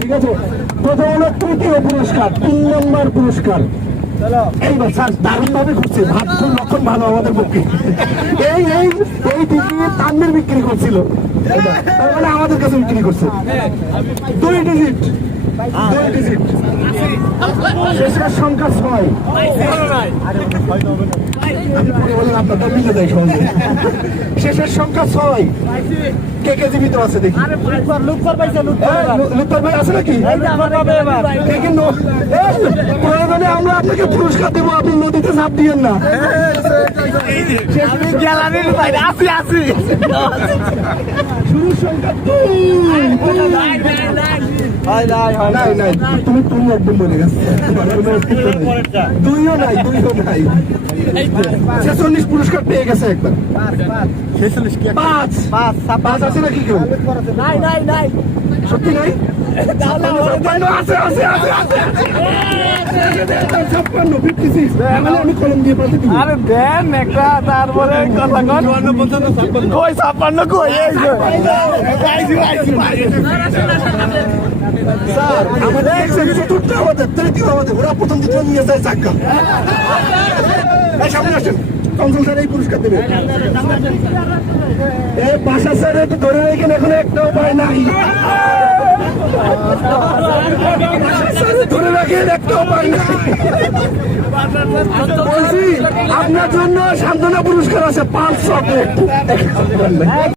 ঠিক আছে, প্রথম হলো তৃতীয় পুরস্কার, 3 নম্বর পুরস্কার। এইবার স্যার দারুণ ভাবে ঘুরছে, ভাবছেন লক্ষণ ভালো আমাদের পক্ষে। এই এই এই টিকিট তানভীর বিক্রি করছিল, তার মানে আমাদের কাছে বিক্রি করছে। 2 ডিজিট, 2 ডিজিট, শেষের সংখ্যা 6। আপনার মিলে দেয় সহজে। শেষের সংখ্যা 6। কে কে জীবিত আছে দেখি? লুৎফর ভাই আছে নাকি? প্রয়োজনে আমরা আপনাকে পুরস্কার দেবো, আপনি নদীতে ঝাঁপ দিয়েন না। শুরুর সংখ্যা 2। তুমি একদম বলে গেছে, 2ও নাই, 2ও নাই। 46 পুরস্কার পেয়ে গেছে একবার। 5 আছে নাকি কেউ? সত্যি নাই? 56 আমি কলম দিয়ে পাল্টে দিব। আরে দেন একটা, তারপরে কথা কই 56 কই স্যার আমাদের চতুর্থ, আমাদের তৃতীয়, আমাদের ওরা প্রথম দ্বিতীয় নিয়ে যায় চাক্কা। সামনে আসেন, কনসুল স্যার এই পুরস্কার দেবে। এই বাসা স্যার একটু ধরে রেখেন, এখন একটা উপায় নাই। ধরে রাখেন, একটা উপায় নাই। বলছি আপনার জন্য সান্ত্বনা পুরস্কার আছে 5 চকলেট।